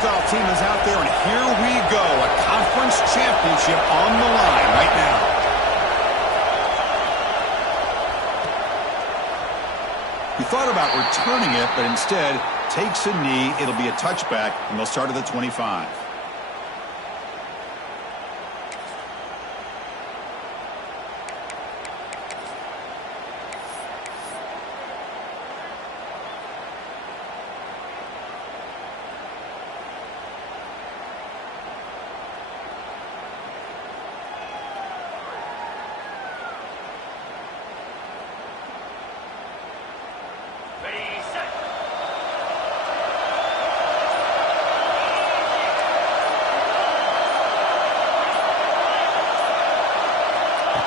kickoff team is out there, and here we go. A conference championship on the line right now. He thought about returning it, but instead takes a knee. It'll be a touchback, and they'll start at the 25.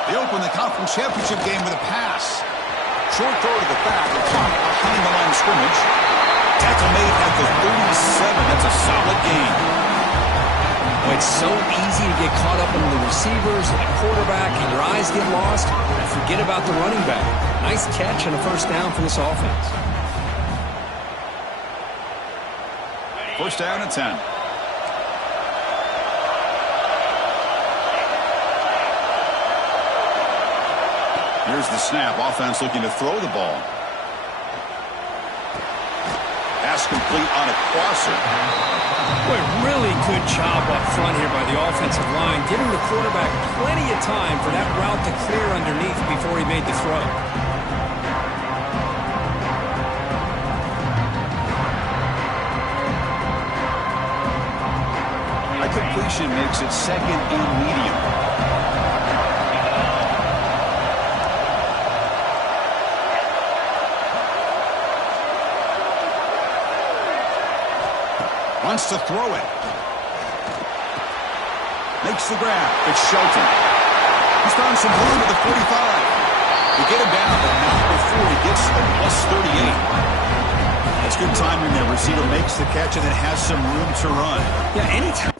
They open the conference championship game with a pass. Short throw to the back, behind the line of scrimmage. Tackle made at the 37. That's a solid gain. Well, it's so easy to get caught up in the receivers and the quarterback, and your eyes get lost, and forget about the running back. Nice catch and a first down for this offense. First down and 10. Here's the snap. Offense looking to throw the ball. Pass complete on a crosser. Boy, really good job up front here by the offensive line, giving the quarterback plenty of time for that route to clear underneath before he made the throw. A completion makes it second and medium. Wants to throw it. Makes the grab. It's Shelton. He's found some room at the 45. They get him down, but not before he gets a +38. That's good timing there. Receiver makes the catch and then has some room to run. Yeah, anytime.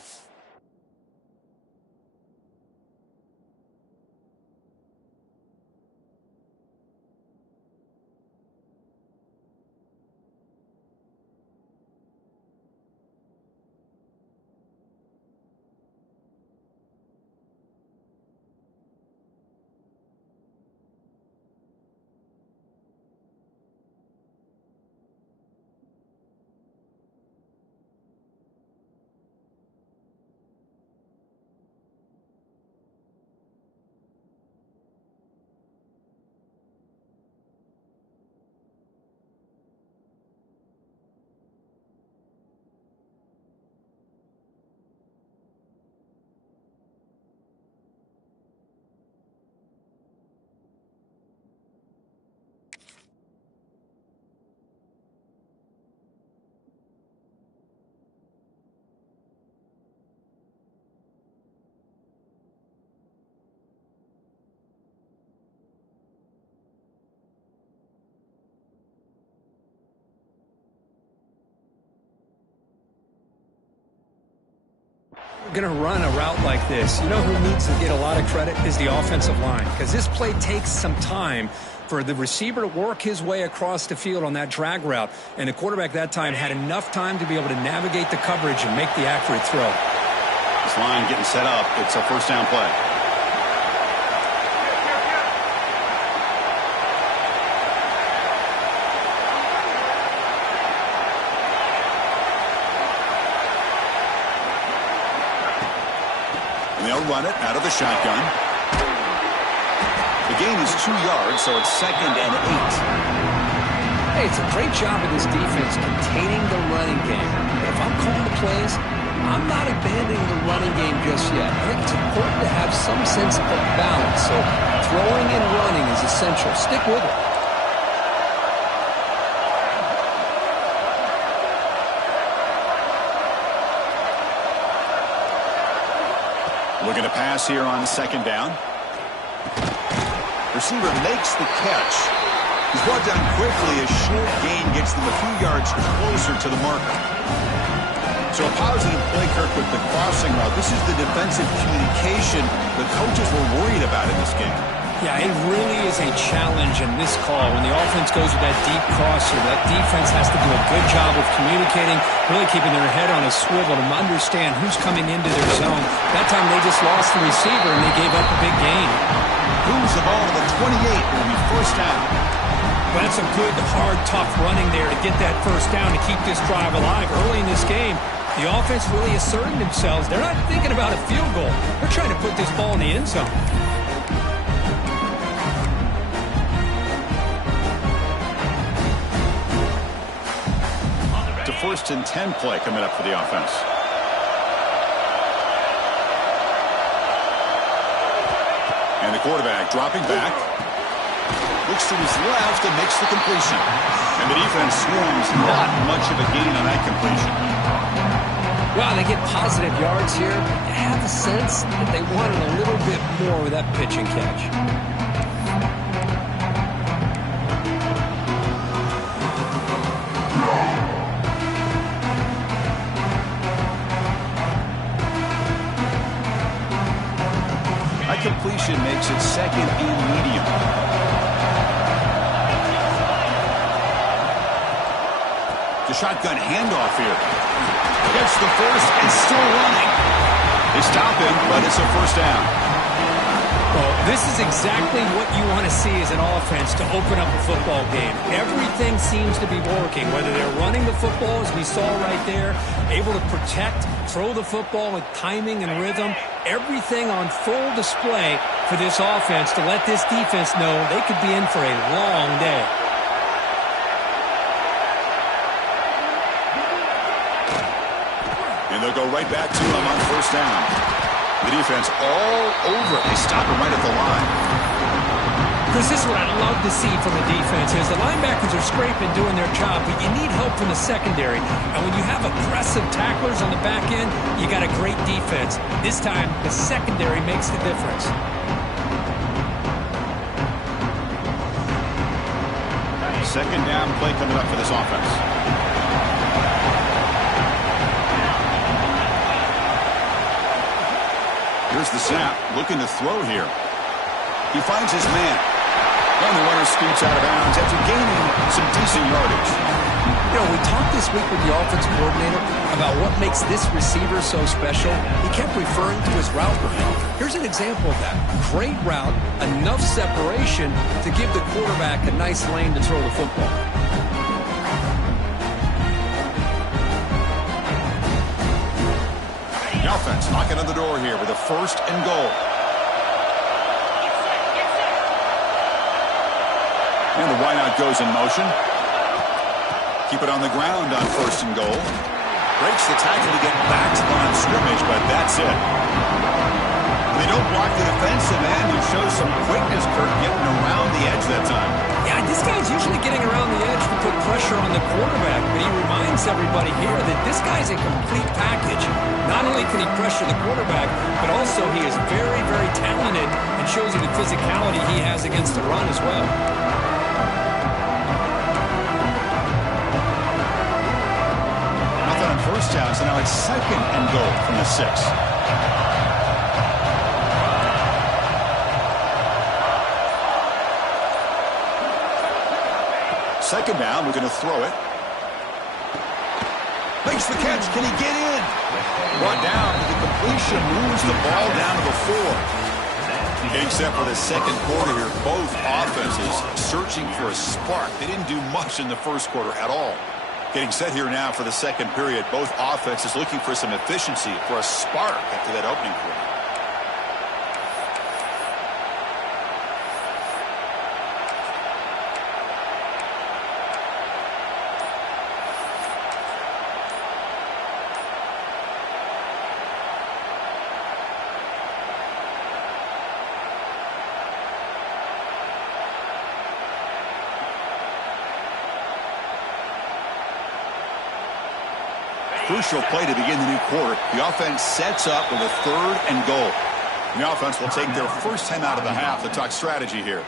Going to run a route like this, you know who needs to get a lot of credit is the offensive line, because this play takes some time for the receiver to work his way across the field on that drag route, and the quarterback that time had enough time to be able to navigate the coverage and make the accurate throw. This line getting set up. It's a first down play. They'll run it out of the shotgun. The gain is 2 yards, so it's second and 8. Hey, it's a great job of this defense containing the running game. But if I'm calling the plays, I'm not abandoning the running game just yet. I think it's important to have some sense of balance. So throwing and running is essential. Stick with it. Looking to pass here on second down. Receiver makes the catch. He's brought down quickly. A short gain gets them a few yards closer to the marker. So a positive play, Kirk, with the crossing route. This is the defensive communication the coaches were worried about in this game. Yeah, it really is a challenge in this call when the offense goes with that deep crosser. That defense has to do a good job of communicating, really keeping their head on a swivel to understand who's coming into their zone. That time they just lost the receiver and they gave up a big gain. Moves the ball to the 28. Will be first down. Well, that's a good, hard, tough running there to get that first down to keep this drive alive. Early in this game, the offense really asserting themselves. They're not thinking about a field goal. They're trying to put this ball in the end zone. To first and 10 play coming up for the offense. And the quarterback dropping back. Looks to his left and makes the completion. And the defense swarms, not much of a gain on that completion. Well, they get positive yards here. I have a sense that they wanted a little bit more with that pitch and catch. That completion makes it second and medium. The shotgun handoff here. Gets the first and still running. They stop him, but it's a first down. Well, this is exactly what you want to see as an offense to open up a football game. Everything seems to be working, whether they're running the football, as we saw right there, able to protect, throw the football with timing and rhythm, everything on full display for this offense to let this defense know they could be in for a long day. And they'll go right back to him on first down. The defense all over. They stop him right at the line. Chris, this is what I love to see from the defense is the linebackers are scraping, doing their job, but you need help from the secondary. And when you have aggressive tacklers on the back end, you got a great defense. This time, the secondary makes the difference. Second down play coming up for this offense. Here's the snap, looking to throw here. He finds his man. And the runner scoots out of bounds after gaining some decent yardage. You know, we talked this week with the offensive coordinator about what makes this receiver so special. He kept referring to his route running. Here's an example of that. Great route, enough separation to give the quarterback a nice lane to throw the football. The offense knocking on the door here with a first and goal. And the wideout goes in motion. Keep it on the ground on first and goal. Breaks the tackle to get back to the line of scrimmage, but that's it. They don't block the defensive end who shows some quickness, Kurt, getting around the edge that time. Yeah, this guy's usually getting around the edge to put pressure on the quarterback, but he reminds everybody here that this guy's a complete package. Not only can he pressure the quarterback, but also he is very, very talented and shows you the physicality he has against the run as well. Nothing on first down, so now it's second and goal from the 6. Second down, we're going to throw it. Makes the catch. Can he get in? Brought down to the completion. Moves the ball down to the 4. Getting set for the second quarter here. Both offenses searching for a spark. They didn't do much in the first quarter at all. Getting set here now for the second period. Both offenses looking for some efficiency, for a spark after that opening quarter. Crucial play to begin the new quarter. The offense sets up with a third and goal. The offense will take their first time out of the half to talk strategy here.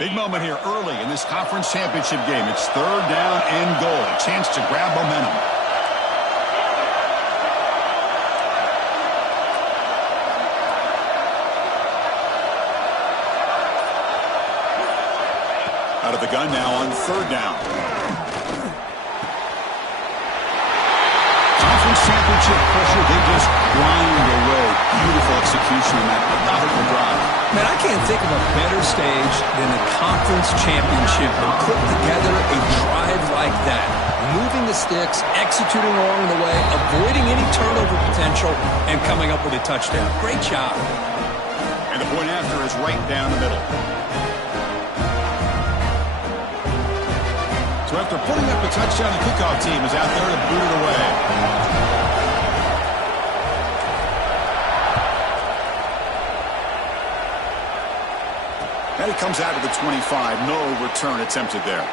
Big moment here early in this conference championship game. It's third down and goal. A chance to grab momentum. Out of the gun now on third down. Conference championship pressure, they just grind away. Beautiful execution on that methodical drive. Man, I can't think of a better stage than the conference championship to put together a drive like that. Moving the sticks, executing along the way, avoiding any turnover potential, and coming up with a touchdown. Great job. And the point after is right down the middle. So after putting up a touchdown, the kickoff team is out there to boot it away. And it comes out to the 25. No return attempted there.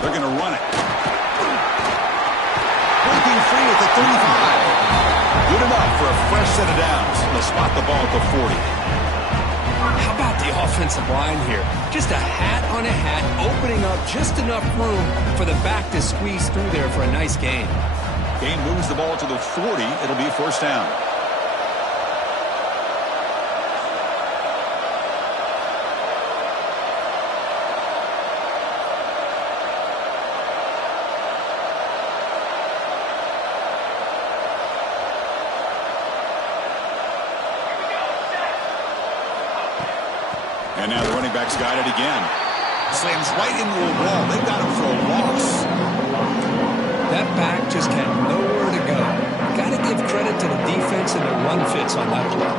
They're going to run it. Breaking free at the 35. Good enough for a fresh set of downs. They'll spot the ball at the 40. How about the offensive line here? Just a hat on a hat, opening up just enough room for the back to squeeze through there for a nice gain. Gain moves the ball to the 40. It'll be first down. And now the running back's got it again. Slams right into a wall. They've got him for a loss. That back just had nowhere to go. Got to give credit to the defense and the run fits on that play.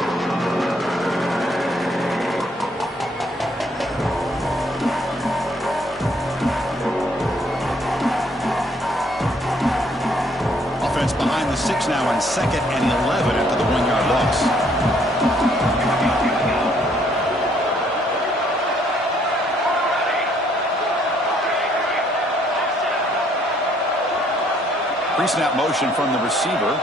Offense behind the 6 now on 2nd and 11 after the 1-yard loss. Pre-snap motion from the receiver.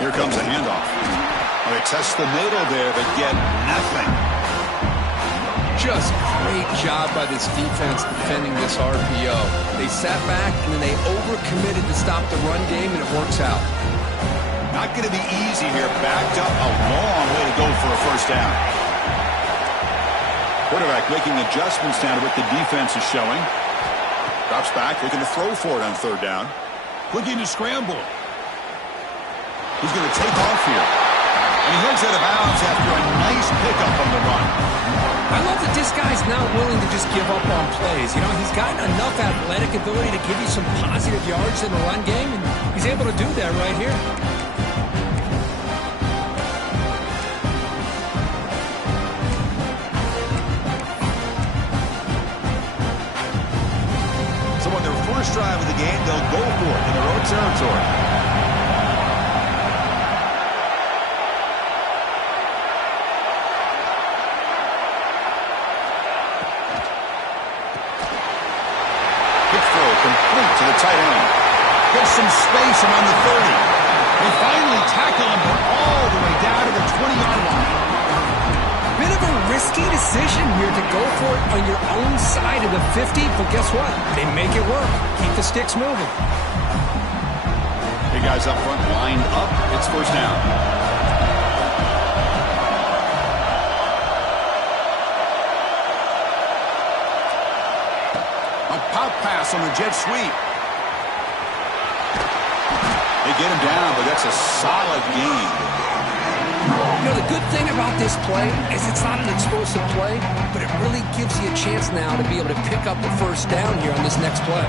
Here comes a handoff. Well, they test the middle there, but get nothing. Just great job by this defense defending this RPO. They sat back, and then they overcommitted to stop the run game, and it works out. Not going to be easy here. Backed up a long way to go for a first down. Quarterback making adjustments now to what the defense is showing. Drops back, looking to throw for it on third down. Looking to scramble. He's going to take off here. And he heads out of bounds after a nice pickup on the run. I love that this guy's not willing to just give up on plays. You know, he's got enough athletic ability to give you some positive yards in the run game, and he's able to do that right here. First drive of the game, they'll go for it in their own territory. Good throw, complete to the tight end. Gets some space around the 30. They finally tackle him all the way down to the 20-yard line. Bit of a risky decision here to go for it on your own side of the 50, but guess what? They make it work. Keep the sticks moving. Big guys up front, lined up. It's first down. A pop pass on the jet sweep. They get him down, but that's a solid gain. You know, the good thing about this play is it's not an explosive play, but it really gives you a chance now to be able to pick up the first down here on this next play.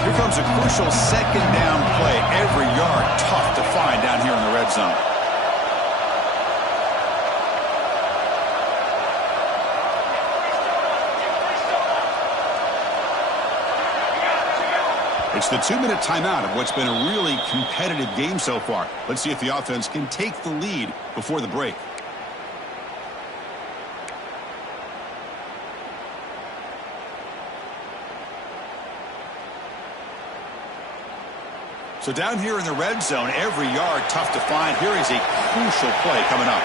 Here comes a crucial second down play. Every yard tough to find down here in the red zone. It's the 2-minute timeout of what's been a really competitive game so far. Let's see if the offense can take the lead before the break. So down here in the red zone, every yard tough to find. Here is a crucial play coming up.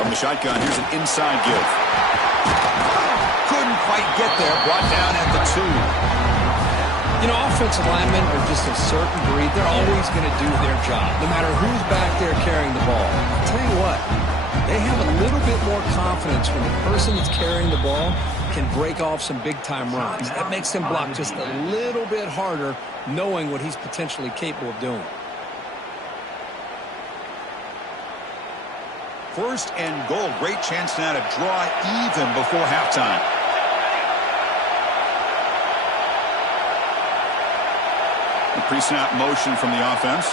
From the shotgun, here's an inside give. Couldn't quite get there. Brought down at the 2. You know, offensive linemen are just a certain breed. They're always going to do their job, no matter who's back there carrying the ball. I'll tell you what, they have a little bit more confidence when the person that's carrying the ball can break off some big-time runs. That makes them block just a little bit harder, knowing what he's potentially capable of doing. First and goal. Great chance now to draw even before halftime. A pre-snap motion from the offense.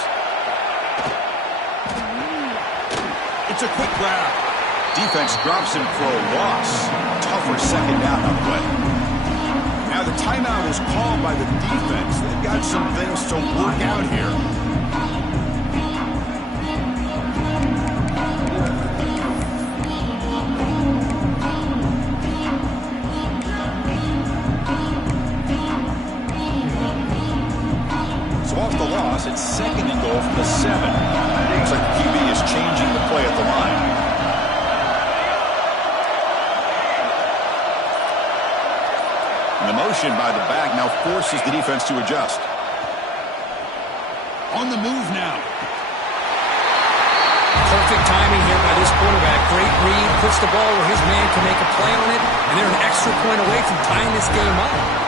It's a quick grab. Defense drops him for a loss. Tougher second down on the way. Now the timeout is called by the defense. They've got some things to work out here. Off the loss, it's second and goal from the 7. Looks like the QB is changing the play at the line. And the motion by the back now forces the defense to adjust. On the move now. Perfect timing here by this quarterback. Great read, puts the ball where his man can make a play on it, and they're an extra point away from tying this game up.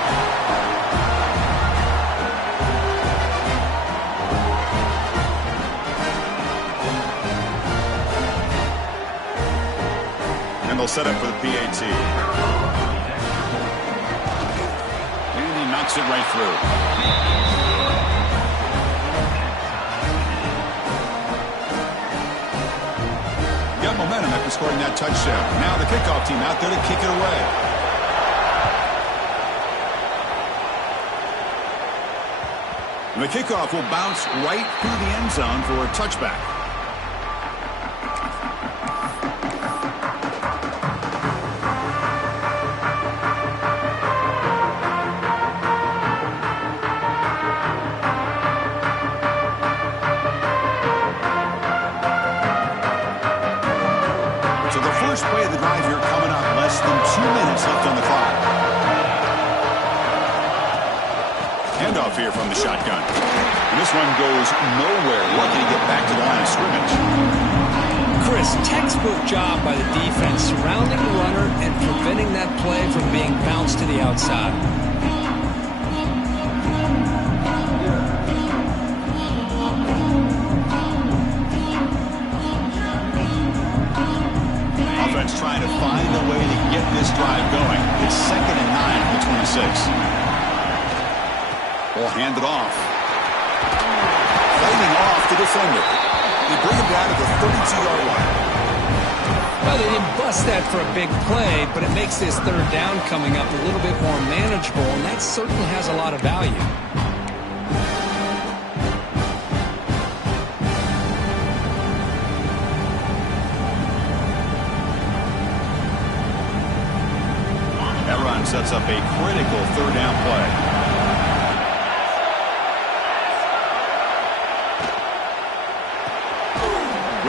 They'll set up for the PAT. And he knocks it right through. Got momentum after scoring that touchdown. Now the kickoff team out there to kick it away. And the kickoff will bounce right through the end zone for a touchback. Play of the drive here coming up. Less than 2 minutes left on the clock. Handoff here from the shotgun. And this one goes nowhere. Lucky to get back to the line of scrimmage. Chris, textbook job by the defense, surrounding the runner and preventing that play from being bounced to the outside. Trying to find a way to get this drive going. It's second and 9 from the 26. Ball handed off. Fighting off the defender. They bring him down to the 32-yard line. Well, they didn't bust that for a big play, but it makes this third down coming up a little bit more manageable, and that certainly has a lot of value. Sets up a critical third down play.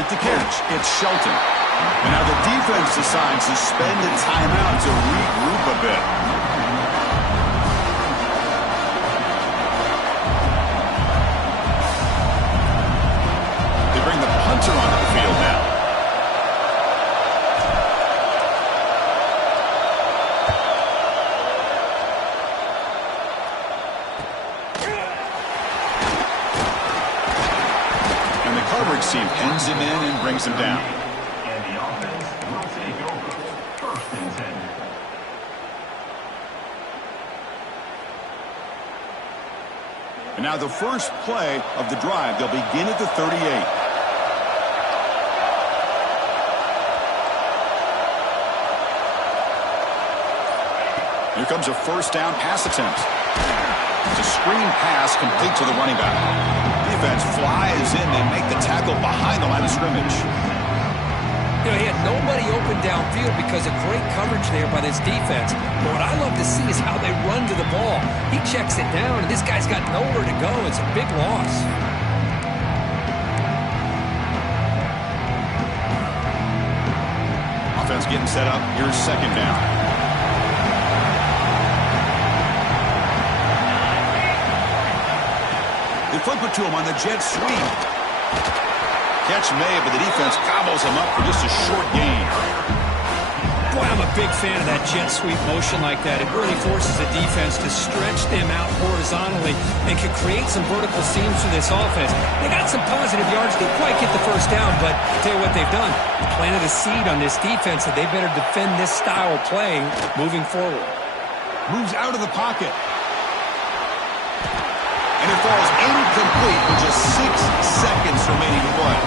With the catch, it's Shelton. And now the defense decides to spend a timeout to regroup a bit. They bring the punter onto the field now. Team pins him in and brings him down. And the offense will take over. First and 10. And now the first play of the drive. They'll begin at the 38. Here comes a first down pass attempt. It's a screen pass complete to the running back. Defense flies in. They make the tackle behind the line of scrimmage. You know, he had nobody open downfield because of great coverage there by this defense. But what I love to see is how they run to the ball. He checks it down, and this guy's got nowhere to go. It's a big loss. Offense getting set up. Here's second down. They flip it to him on the jet sweep. Catch made, but the defense gobbles him up for just a short gain. Boy, I'm a big fan of that jet sweep motion like that. It really forces the defense to stretch them out horizontally and can create some vertical seams for this offense. They got some positive yards. Didn't quite get the first down, but I'll tell you what they've done. Planted a seed on this defense that they better defend this style of play moving forward. Moves out of the pocket. And it falls incomplete with just 6 seconds remaining to play.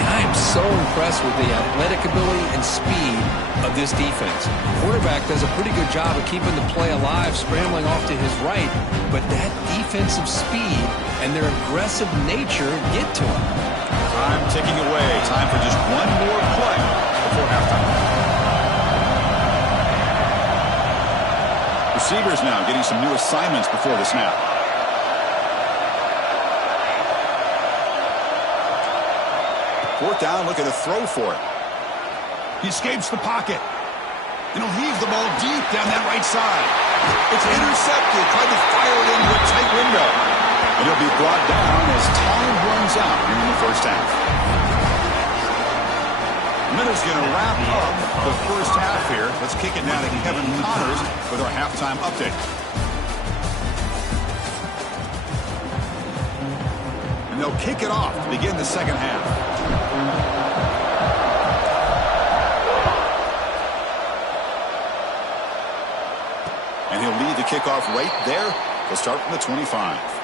And I am so impressed with the athletic ability and speed of this defense. The quarterback does a pretty good job of keeping the play alive, scrambling off to his right, but that defensive speed and their aggressive nature get to him. Time ticking away. Time for just one more play before halftime. Receivers now getting some new assignments before the snap. Fourth down, looking to throw for it. He escapes the pocket. And he'll heave the ball deep down that right side. It's intercepted. Tried to fire it into a tight window. And he'll be brought down as time runs out in the first half. Minutes going to wrap up the first half here. Let's kick it now to Kevin Connors with our halftime update. And they'll kick it off to begin the second half. And he'll lead the kickoff right there. He'll start from the 25.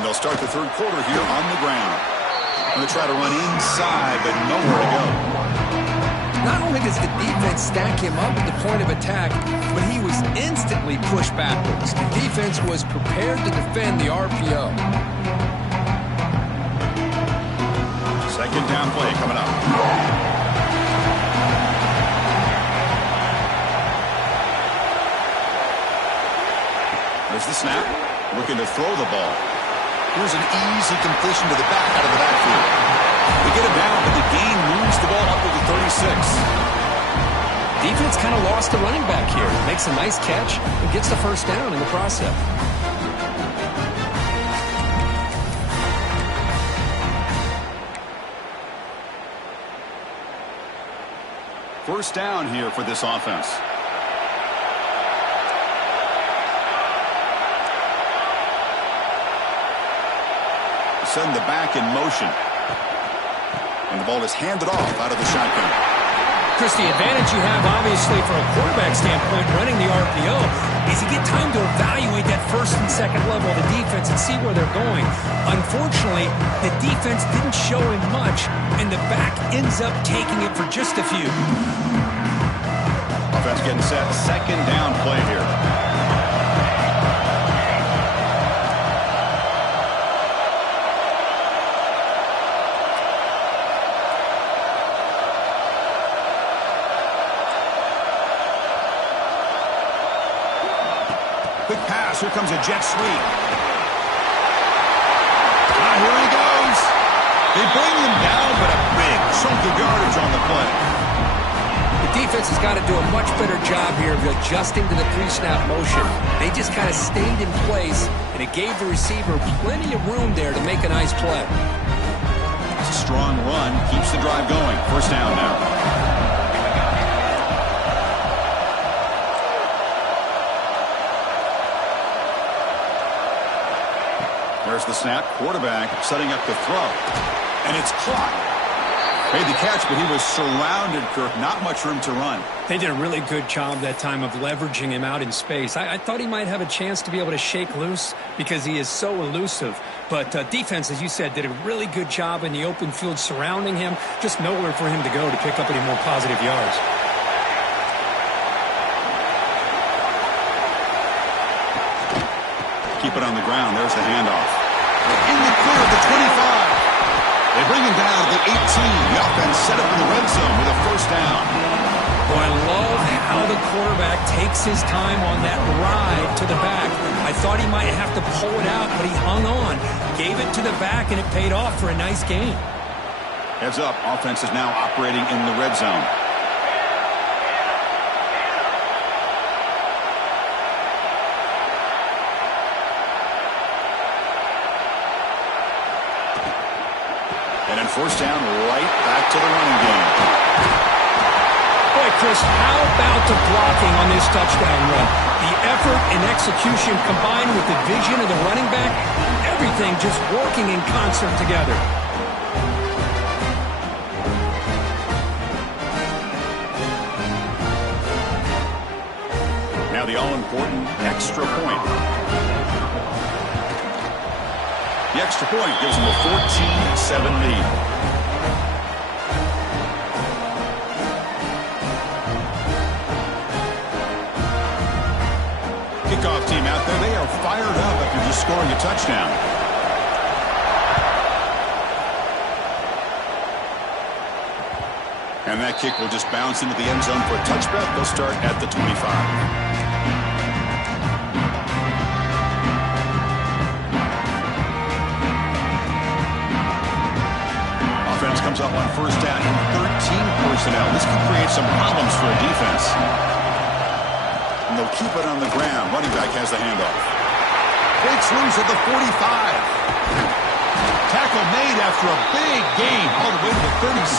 They'll start the third quarter here on the ground. Going to try to run inside, but nowhere to go. Not only does the defense stack him up at the point of attack, but he was instantly pushed backwards. The defense was prepared to defend the RPO. Second down play coming up. There's the snap. Looking to throw the ball. Here's an easy completion to the back out of the backfield. They get it down, but the gain moves the ball up to the 36. Defense kind of lost the running back here. Makes a nice catch and gets the first down in the process. First down here for this offense. Send the back in motion. And the ball is handed off out of the shotgun. Chris, the advantage you have, obviously, from a quarterback standpoint, running the RPO, is you get time to evaluate that first and second level of the defense and see where they're going. Unfortunately, the defense didn't show him much, and the back ends up taking it for just a few. Offense getting set. Second down play here. Quick pass. Here comes a jet sweep. Here he goes. They bring him down, but a big chunk of yardage on the play. The defense has got to do a much better job here of adjusting to the pre-snap motion. They just kind of stayed in place, and it gave the receiver plenty of room there to make a nice play. It's a strong run. Keeps the drive going. First down now. There's the snap. Quarterback setting up the throw. And it's caught. Made the catch, but he was surrounded, Kirk. Not much room to run. They did a really good job that time of leveraging him out in space. I thought he might have a chance to be able to shake loose because he is so elusive. But defense, as you said, did a really good job in the open field surrounding him. Just nowhere for him to go to pick up any more positive yards. Keep it on the ground. There's the handoff. In the clear of the 25. They bring him down to the 18. The offense set up in the red zone with a first down. Oh, I love how the quarterback takes his time on that ride to the back. I thought he might have to pull it out, but he hung on, gave it to the back, and it paid off for a nice gain. Heads up. Offense is now operating in the red zone. And then first down, right back to the running game. Boy, Chris, how about the blocking on this touchdown run? The effort and execution combined with the vision of the running back, everything just working in concert together. Now the all-important extra point. The extra point gives them a 14-7 lead. Kickoff team out there. They are fired up after just scoring a touchdown. And that kick will just bounce into the end zone for a touchback. They'll start at the 25. Comes up on first down in 13 personnel. This could create some problems for a defense. And they'll keep it on the ground. Running back has the handoff. Breaks loose at the 45. Tackle made after a big gain all the way to the 36.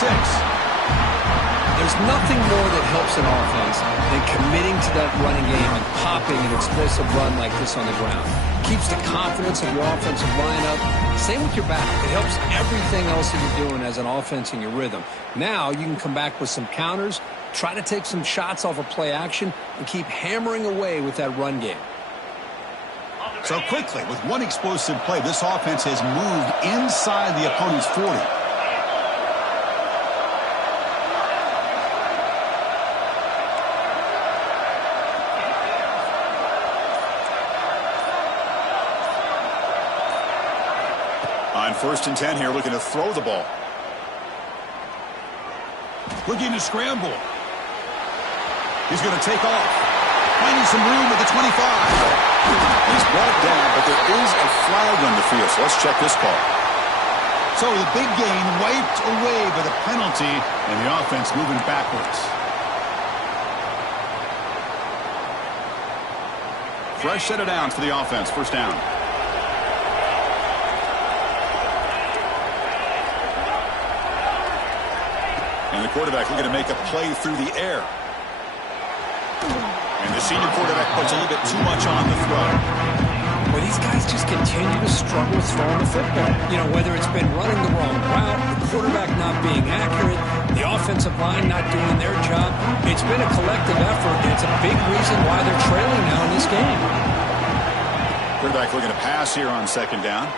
There's nothing more that helps an offense than committing to that running game and popping an explosive run like this on the ground. Keeps the confidence of your offensive lineup. Same with your back. It helps everything else that you're doing as an offense in your rhythm. Now you can come back with some counters, try to take some shots off of play action, and keep hammering away with that run game. So quickly, with one explosive play, this offense has moved inside the opponent's 40. On first and 10 here, looking to throw the ball. Looking to scramble. He's going to take off. Finding some room at the 25. He's brought down, but there is a flag on the field, so let's check this call. So the big gain wiped away by the penalty, and the offense moving backwards. Fresh set of downs for the offense. First down. And the quarterback looking to make a play through the air. And the senior quarterback puts a little bit too much on the throw. Well, these guys just continue to struggle throwing the football. You know, whether it's been running the wrong route, the quarterback not being accurate, the offensive line not doing their job. It's been a collective effort, and it's a big reason why they're trailing now in this game. Quarterback looking to pass here on second down.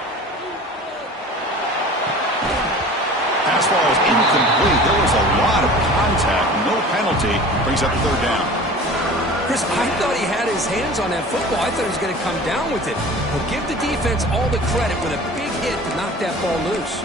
Pass ball is incomplete. There was a lot of contact. No penalty. Brings up third down. Chris, I thought he had his hands on that football. I thought he was going to come down with it. Well, give the defense all the credit with a big hit to knock that ball loose.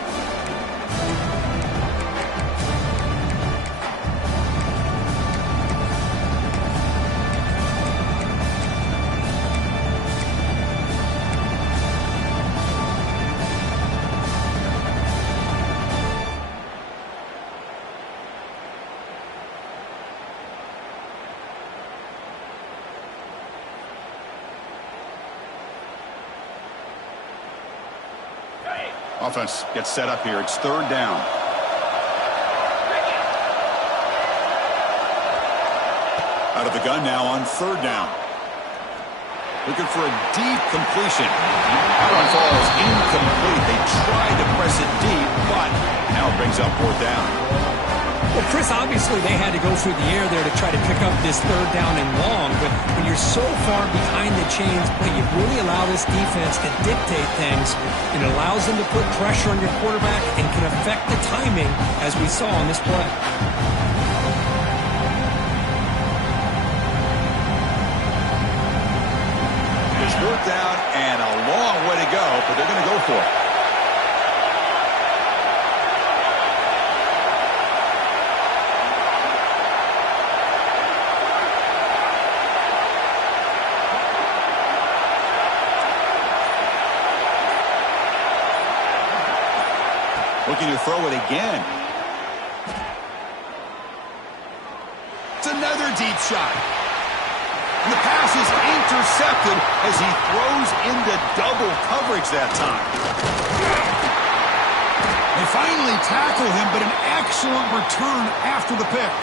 Offense gets set up here. It's third down. Out of the gun now on third down. Looking for a deep completion. That one falls incomplete. They tried to press it deep, but now it brings up 4th down. Well, Chris, obviously they had to go through the air there to try to pick up this 3rd down and long, but when you're so far behind the chains, you really allow this defense to dictate things, and it allows them to put pressure on your quarterback and can affect the timing, as we saw on this play. It's worked out and a long way to go, but they're going to go for it. Looking to throw it again. It's another deep shot. And the pass is intercepted as he throws into double coverage that time. They finally tackle him, but an excellent return after the pick.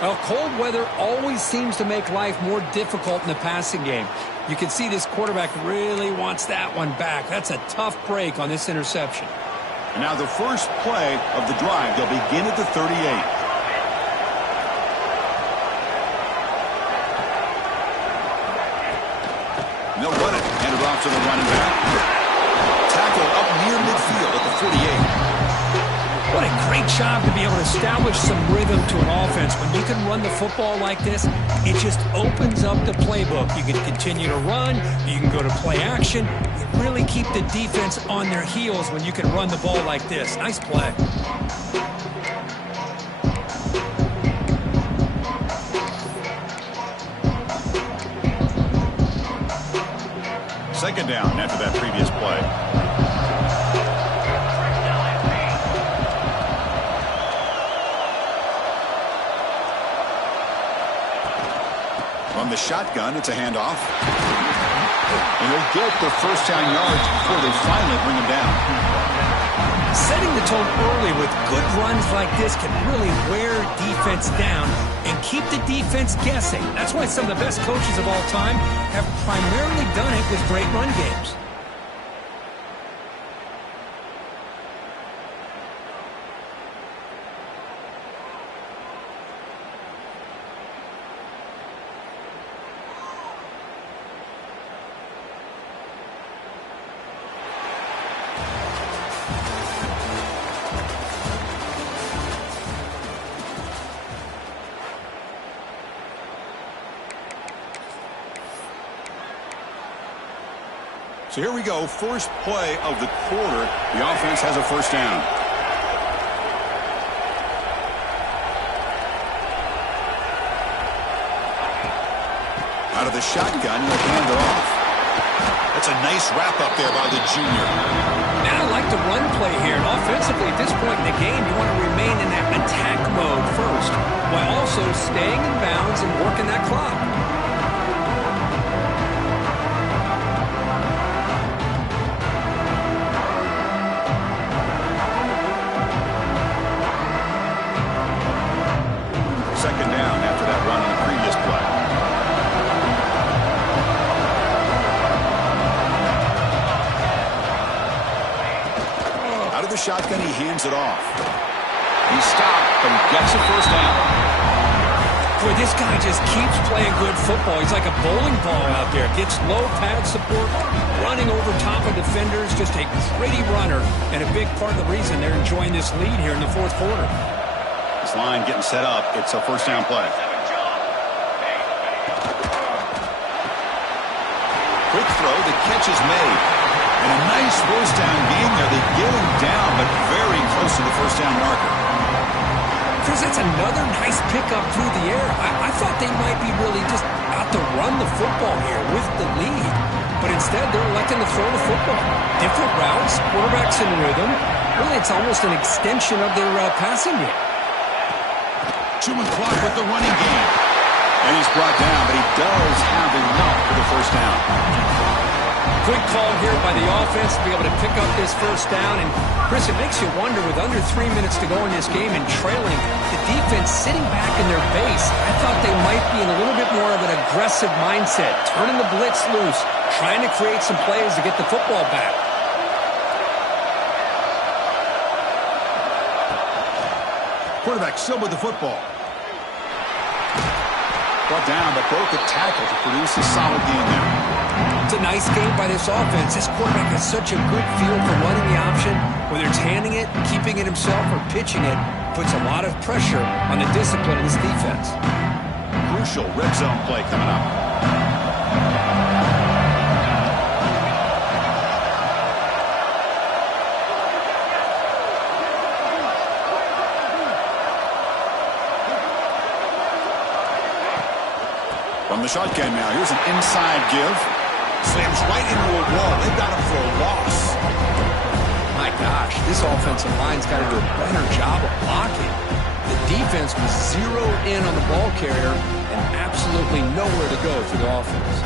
Well, cold weather always seems to make life more difficult in the passing game. You can see this quarterback really wants that one back. That's a tough break on this interception. And now the first play of the drive. They'll begin at the 38. And they'll run it. Hand it off to the running back. Tackle up near midfield at the 48. What a great job to be able to establish some rhythm to an offense. When you can run the football like this, it just opens up the playbook. You can continue to run. You can go to play action. You really keep the defense on their heels when you can run the ball like this. Nice play. Second down after that previous play. From the shotgun, it's a handoff. And they'll get the 1st down yards before they finally bring him down. Setting the tone early with good runs like this can really wear defense down and keep the defense guessing. That's why some of the best coaches of all time have primarily done it with great run games. So here we go, first play of the quarter. The offense has a 1st down. Out of the shotgun, and they'll hand it off. That's a nice wrap up there by the junior. Now I like the run play here. And offensively, at this point in the game, you want to remain in that attack mode first, while also staying in bounds and working that clock. Second down after that run on the previous play. Out of the shotgun, he hands it off. He's stopped, but he gets a 1st down. Boy, this guy just keeps playing good football. He's like a bowling ball out there. Gets low pad support, running over top of defenders. Just a gritty runner, and a big part of the reason they're enjoying this lead here in the 4th quarter. This line getting set up. It's a 1st down play. Quick throw. The catch is made. And a nice 1st down gain there. They get him down, but very close to the 1st down marker. Chris, that's another nice pickup through the air. I thought they might be really just out to run the football here with the lead. But instead, they're electing to throw the football. Different routes, quarterbacks in rhythm. Really, it's almost an extension of their passing game. Chewing clock with the running game. And he's brought down, but he does have enough for the 1st down. Good call here by the offense to be able to pick up this first down. And, Chris, it makes you wonder, with under 3 minutes to go in this game and trailing, the defense sitting back in their base, I thought they might be in a little bit more of an aggressive mindset, turning the blitz loose, trying to create some plays to get the football back. Quarterback still with the football. Brought down, but broke the tackle to produce a solid gain there. It's a nice game by this offense. This quarterback has such a good feel for running the option, whether it's handing it, keeping it himself, or pitching it. Puts a lot of pressure on the discipline of this defense. Crucial red zone play coming up. From the shotgun now, here's an inside give. Slams right into a wall. They've got him for a loss. My gosh, this offensive line's got to do a better job of blocking. The defense was zeroed in on the ball carrier and absolutely nowhere to go for the offense.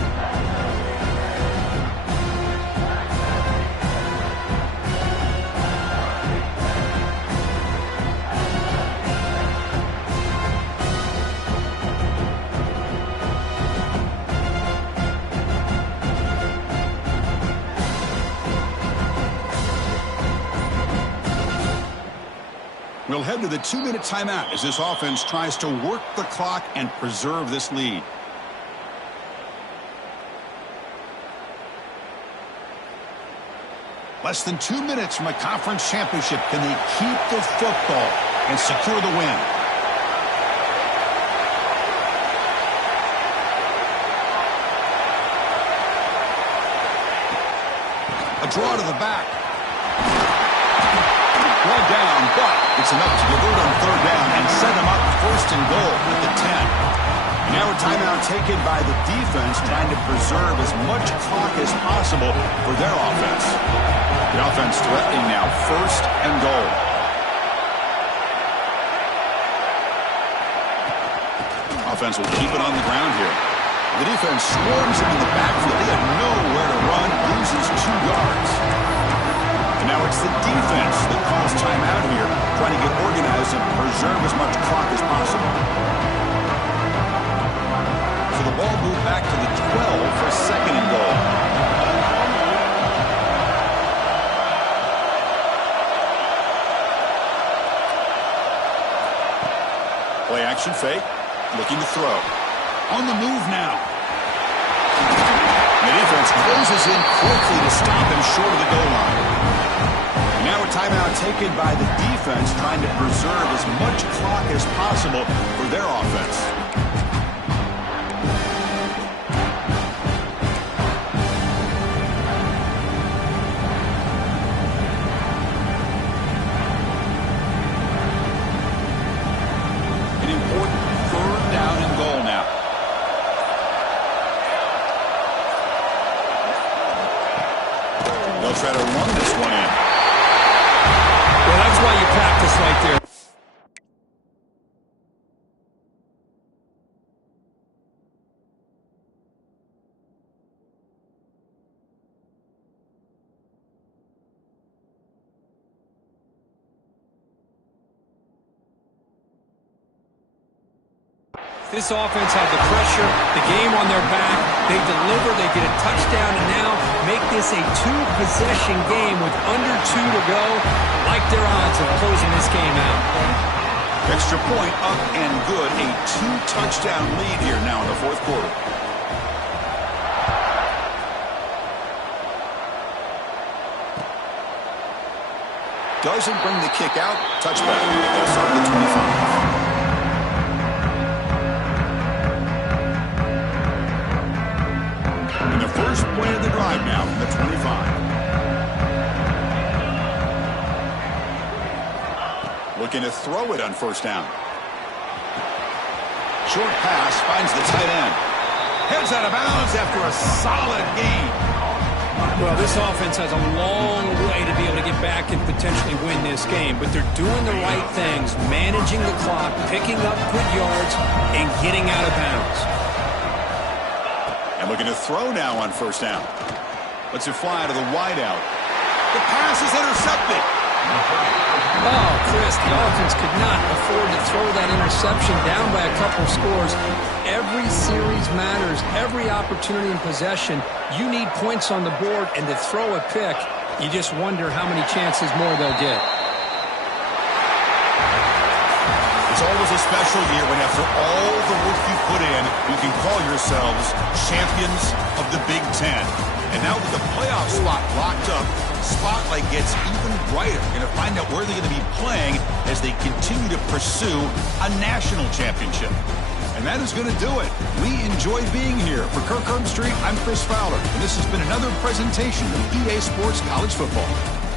We'll head to the 2-minute timeout as this offense tries to work the clock and preserve this lead. Less than 2 minutes from a conference championship. Can they keep the football and secure the win? A draw to the back. Well down, but it's enough to convert on third down and set them up first and goal at the 10. Now a timeout taken by the defense, trying to preserve as much clock as possible for their offense. The offense threatening now first and goal. Offense will keep it on the ground here. The defense swarms him in the backfield. They have nowhere to run, loses 2 yards. And now it's the defense that calls timeout here, trying to get organized and preserve as much clock as possible. So the ball moved back to the 12 for second and goal. Play action fake, looking to throw. On the move now. The defense closes in quickly to stop him short of the goal line. Now a timeout taken by the defense, trying to preserve as much clock as possible for their offense. An important third down and goal now. They'll try to run this one in. Well, that's why you practice right there. This offense had the pressure, the game on their back. They deliver, they get a touchdown, and now make this a 2-possession game with under 2 to go. I like their odds of closing this game out. Extra point up and good. A 2-touchdown lead here now in the fourth quarter. Doesn't bring the kick out. Touchback. They'll start at the 25. And the first play of the drive now from the 25. Looking to throw it on first down. Short pass finds the tight end. Heads out of bounds after a solid gain. Well, this offense has a long way to be able to get back and potentially win this game, but they're doing the right things, managing the clock, picking up good yards, and getting out of bounds. And looking to throw now on first down. Lets it fly to the wideout. The pass is intercepted. Oh, Chris, the offense could not afford to throw that interception down by a couple scores. Every series matters. Every opportunity in possession, you need points on the board, and to throw a pick, you just wonder how many chances more they'll get. It's always a special year when after all the work you put in, you can call yourselves champions of the Big Ten. And now with the playoff spot locked up, spotlight gets even brighter. You're going to find out where they're going to be playing as they continue to pursue a national championship. And that is going to do it. We enjoy being here. For Kirk Herbstreit, I'm Chris Fowler. And this has been another presentation of EA Sports College Football.